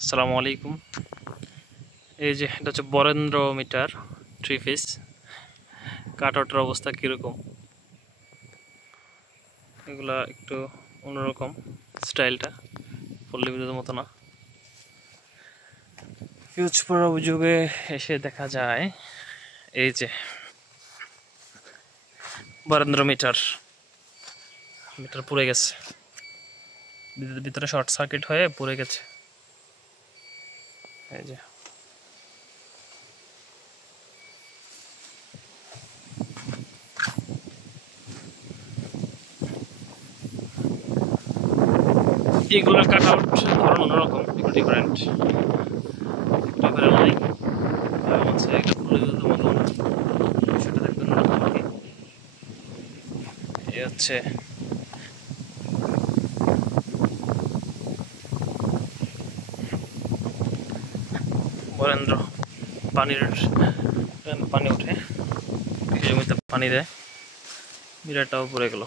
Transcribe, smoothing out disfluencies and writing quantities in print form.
আসসালামু আলাইকুম। এই যে এটা হচ্ছে বরেন্দ্র মিটার 3 পিস। কাটআউটের অবস্থা কীরকম, এগুলা একটু অন্যরকম স্টাইলটা, পল্লীবিদ্যুতের মতো না। ফিউজ পড়ার অভিযোগে এসে দেখা যায় এই যে বরেন্দ্র মিটার পুড়ে গেছে, ভিতরে শর্ট সার্কিট হয়ে পুড়ে গেছে। এই যে এগুলোর কাট আউট ধরুন অন্যরকম, একটু ডিফারেন্ট নাই। হচ্ছে একটা পল্লীবিদ্যুতের মতো না, সেটা দেখবেন অন্যরকম আর কি। এই হচ্ছে বরেন্দ্র পানি ওঠে, জমিতে পানি দেয়, মিটারটাও পড়ে গেল।